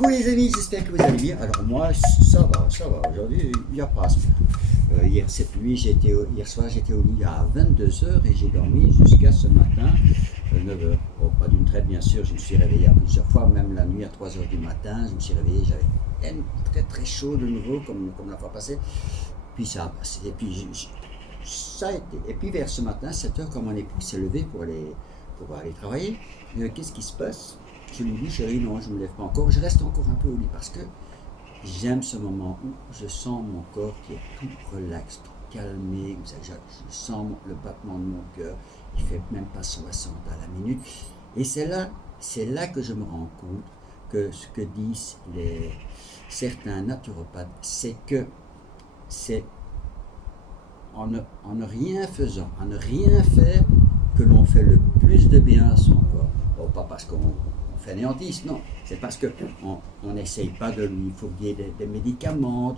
Coucou les amis, j'espère que vous allez bien. Alors moi, ça va. Aujourd'hui, il n'y a pas à se plaindre. Hier soir, j'étais au lit à 22 h et j'ai dormi jusqu'à ce matin, 9 h. Bon, pas d'une traite, bien sûr, je me suis réveillé à plusieurs fois, même la nuit à 3 h du matin. Je me suis réveillé, j'avais très très chaud de nouveau, comme la fois passée. Puis ça a passé. Et puis ça a été. Et puis vers ce matin, 7 h, quand mon époux s'est levé pour aller travailler, qu'est-ce qui se passe? Je lui dis, chérie, non, je ne me lève pas encore, je reste encore un peu au lit parce que j'aime ce moment où je sens mon corps qui est tout relax, tout calmé, je sens le battement de mon cœur, il ne fait même pas 60 à la minute. Et c'est là que je me rends compte que ce que disent certains naturopathes, c'est que c'est en ne rien faisant, en ne rien faire, que l'on fait le plus de bien à son corps. Bon, pas parce qu'on fainéantise, non, c'est parce qu'on n'essaye pas de lui fourguer des médicaments,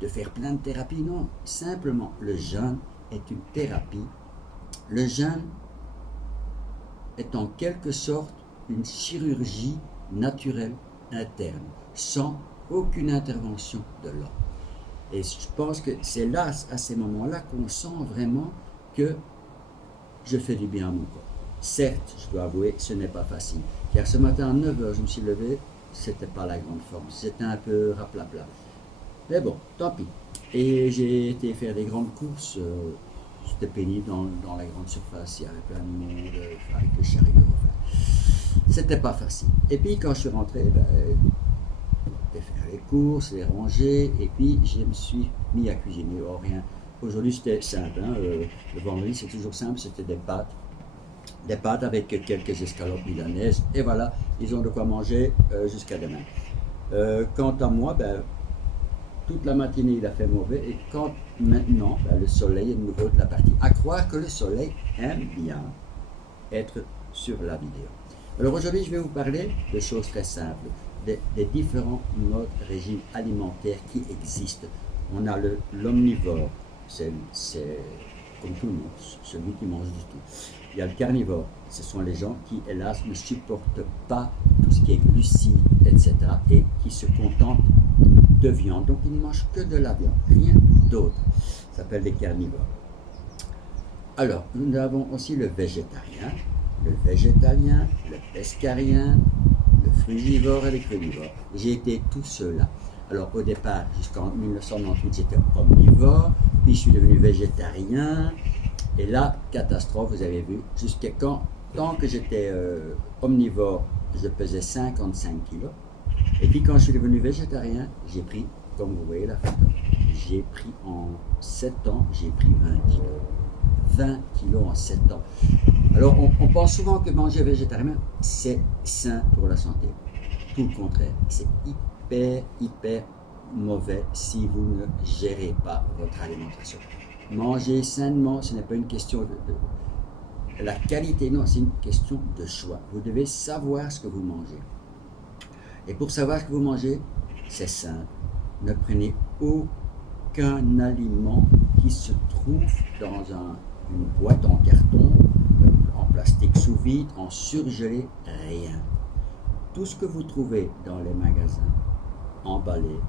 de faire plein de thérapies, non, simplement le jeûne est une thérapie. Le jeûne est en quelque sorte une chirurgie naturelle interne, sans aucune intervention de l'homme. Et je pense que c'est là, à ces moments-là, qu'on sent vraiment que je fais du bien à mon corps. Certes, je dois avouer, ce n'est pas facile. Car ce matin à 9 h, je me suis levé, c'était pas la grande forme, c'était un peu raplapla. Mais bon, tant pis. Et j'ai été faire des grandes courses, c'était pénible dans la grande surface, il y avait plein de monde, avec le chariot, enfin, c'était pas facile. Et puis quand je suis rentré, j'ai fait les courses, les ranger, et puis je me suis mis à cuisiner. Oh, rien. Aujourd'hui c'était simple, hein, le vendredi c'est toujours simple, c'était des pâtes avec quelques escalopes milanaises, et voilà, ils ont de quoi manger jusqu'à demain. Quant à moi, toute la matinée il a fait mauvais, et quand maintenant le soleil est de nouveau de la partie. À croire que le soleil aime bien être sur la vidéo. Alors aujourd'hui je vais vous parler de choses très simples, des différents modes régimes alimentaires qui existent. On a l'omnivore, c'est comme tout le monde, celui qui mange du tout. Il y a le carnivore, ce sont les gens qui, hélas, ne supportent pas tout ce qui est glucides, etc. et qui se contentent de viande. Donc, ils ne mangent que de la viande, rien d'autre. Ça s'appelle des carnivores. Alors, nous avons aussi le végétarien, le végétalien, le pescarien, le frugivore et le crudivore. J'ai été tous ceux-là. Alors, au départ, jusqu'en 1998, j'étais omnivore, puis je suis devenu végétarien. Et là, catastrophe, vous avez vu, tant que j'étais omnivore, je pesais 55 kilos. Et puis quand je suis devenu végétarien, j'ai pris, comme vous voyez la photo, j'ai pris en 7 ans, j'ai pris 20 kilos. 20 kilos en 7 ans. Alors on pense souvent que manger végétarien, c'est sain pour la santé. Tout le contraire, c'est hyper mauvais si vous ne gérez pas votre alimentation. Manger sainement, ce n'est pas une question de la qualité, non, c'est une question de choix. Vous devez savoir ce que vous mangez. Et pour savoir ce que vous mangez, c'est simple. Ne prenez aucun aliment qui se trouve dans une boîte en carton, en plastique sous vide, en surgelé, rien. Tout ce que vous trouvez dans les magasins emballés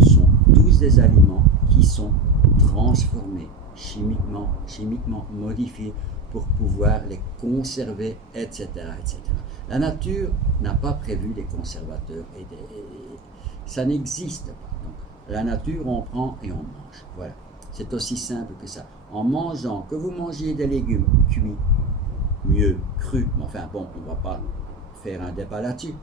sont tous des aliments qui sont transformés, chimiquement modifiés pour pouvoir les conserver, etc. La nature n'a pas prévu des conservateurs ça n'existe pas. Donc, la nature, on prend et on mange. Voilà. C'est aussi simple que ça. En mangeant, que vous mangiez des légumes cuits, mieux, crus, enfin bon, on ne va pas faire un débat là-dessus.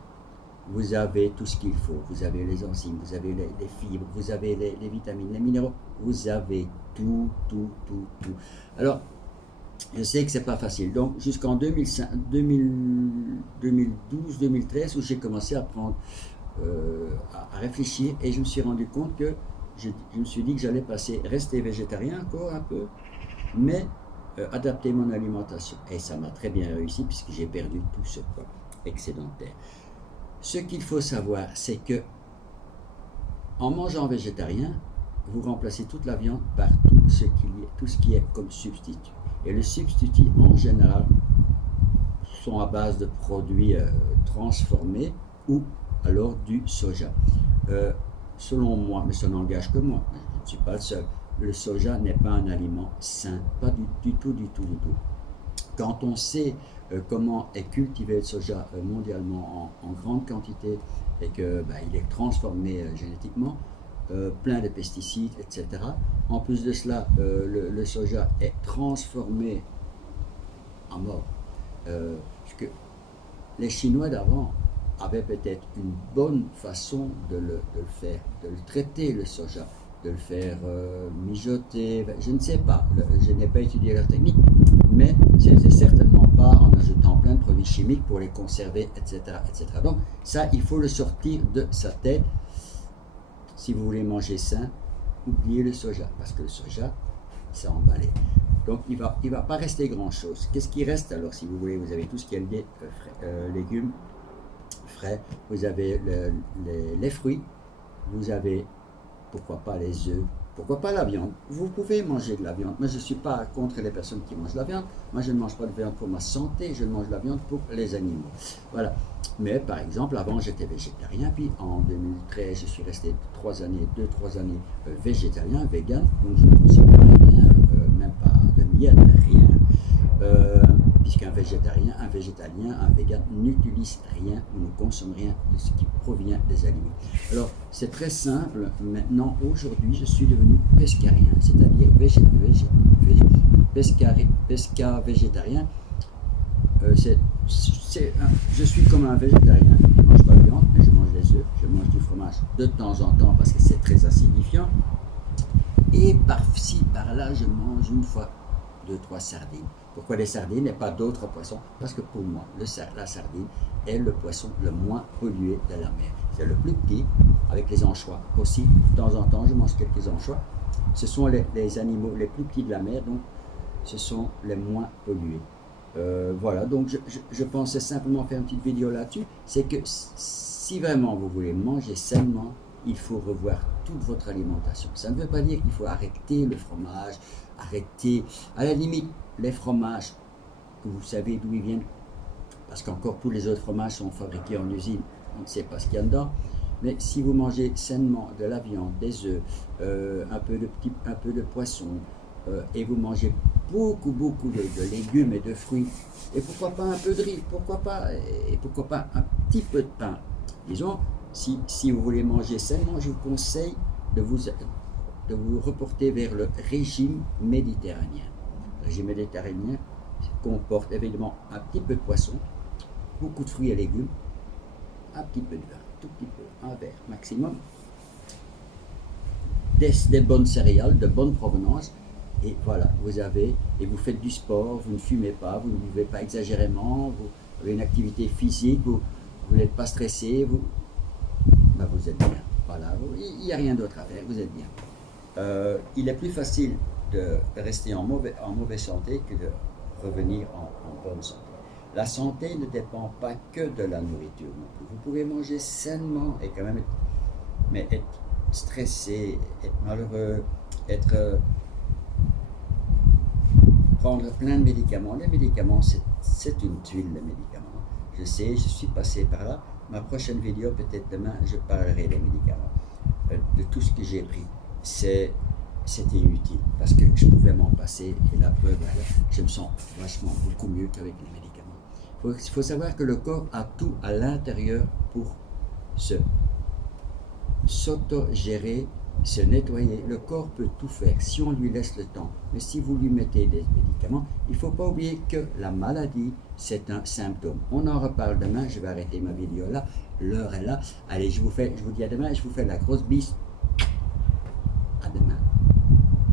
Vous avez tout ce qu'il faut, vous avez les enzymes, vous avez les fibres, vous avez les vitamines, les minéraux, vous avez tout. Alors, je sais que c'est pas facile. Donc, jusqu'en 2012-2013, où j'ai commencé à à réfléchir, et je me suis rendu compte que je me suis dit que j'allais rester végétarien encore un peu, mais adapter mon alimentation. Et ça m'a très bien réussi puisque j'ai perdu tout ce poids excédentaire. Ce qu'il faut savoir, c'est que en mangeant végétarien, vous remplacez toute la viande par tout ce qui est comme substitut. Et les substituts, en général, sont à base de produits transformés ou alors du soja. Selon moi, mais ça n'engage que moi, je ne suis pas le seul, le soja n'est pas un aliment sain, pas du tout. Quand on sait comment est cultivé le soja mondialement en grande quantité et qu'il est transformé génétiquement, plein de pesticides, etc. En plus de cela, le soja est transformé à mort. Parce que les Chinois d'avant avaient peut-être une bonne façon de le faire, de le traiter, le soja, de le faire mijoter, je ne sais pas, je n'ai pas étudié leur technique, mais c'est certainement pas en ajoutant plein de produits chimiques pour les conserver, etc., etc. Donc ça, il faut le sortir de sa tête. Si vous voulez manger sain, oubliez le soja, parce que le soja, c'est emballé. Donc il va pas rester grand-chose. Qu'est-ce qui reste alors, si vous voulez? Vous avez tout ce qui est légumes frais, vous avez les fruits, vous avez, pourquoi pas les œufs, pourquoi pas la viande. Vous pouvez manger de la viande. Moi, je ne suis pas contre les personnes qui mangent de la viande. Moi, je ne mange pas de viande pour ma santé, je mange de la viande pour les animaux. Voilà. Mais par exemple, avant, j'étais végétarien, puis en 2013, je suis resté 2-3 années végétarien, vegan, donc je ne consomme rien, même pas de miel, rien. Puisqu'un végétarien, un vegan n'utilise rien ou ne consomme rien de ce qui provient des aliments. Alors, c'est très simple. Maintenant, aujourd'hui, je suis devenu pescarien, c'est-à-dire pesca-végétarien. Je suis comme un végétarien. Je ne mange pas de viande, mais je mange des œufs, je mange du fromage de temps en temps parce que c'est très acidifiant. Et par-ci, par-là, je mange une fois 2-3 sardines. Pourquoi des sardines et pas d'autres poissons? Parce que pour moi, la sardine est le poisson le moins pollué de la mer. C'est le plus petit, avec les anchois aussi. De temps en temps, je mange quelques anchois. Ce sont les animaux les plus petits de la mer, donc ce sont les moins pollués. Voilà, donc je pensais simplement faire une petite vidéo là-dessus. C'est que si vraiment vous voulez manger sainement, il faut revoir toute votre alimentation. Ça ne veut pas dire qu'il faut arrêter le fromage, arrêter, à la limite, les fromages, que vous savez d'où ils viennent, parce qu'encore tous les autres fromages sont fabriqués en usine, on ne sait pas ce qu'il y a dedans. Mais si vous mangez sainement de la viande, des œufs, un peu de poisson, et vous mangez beaucoup de légumes et de fruits, et pourquoi pas un peu de riz, pourquoi pas un petit peu de pain. Disons, si vous voulez manger sainement, je vous conseille de vous reporter vers le régime méditerranéen. Le régime méditerranéen comporte évidemment un petit peu de poisson, beaucoup de fruits et légumes, un petit peu de vin, tout petit peu, un verre maximum, des bonnes céréales de bonne provenance, et voilà, vous faites du sport, vous ne fumez pas, vous ne buvez pas exagérément, vous avez une activité physique, vous n'êtes pas stressé, vous êtes bien. Voilà, il n'y a rien d'autre à faire, vous êtes bien. Il est plus facile de rester en mauvaise santé que de revenir en bonne santé. La santé ne dépend pas que de la nourriture non plus. Vous pouvez manger sainement et quand même être stressé, être malheureux, prendre plein de médicaments. Les médicaments, c'est une tuile, les médicaments. Je sais, je suis passé par là. Ma prochaine vidéo, peut-être demain, je parlerai des médicaments, de tout ce que j'ai pris. C'était inutile parce que je pouvais m'en passer et la preuve, je me sens vachement beaucoup mieux qu'avec les médicaments. Il faut savoir que le corps a tout à l'intérieur pour s'auto-gérer, se nettoyer. Le corps peut tout faire si on lui laisse le temps. Mais si vous lui mettez des médicaments, il ne faut pas oublier que la maladie, c'est un symptôme. On en reparle demain. Je vais arrêter ma vidéo là. L'heure est là. Allez, je vous dis à demain. Je vous fais la grosse bise.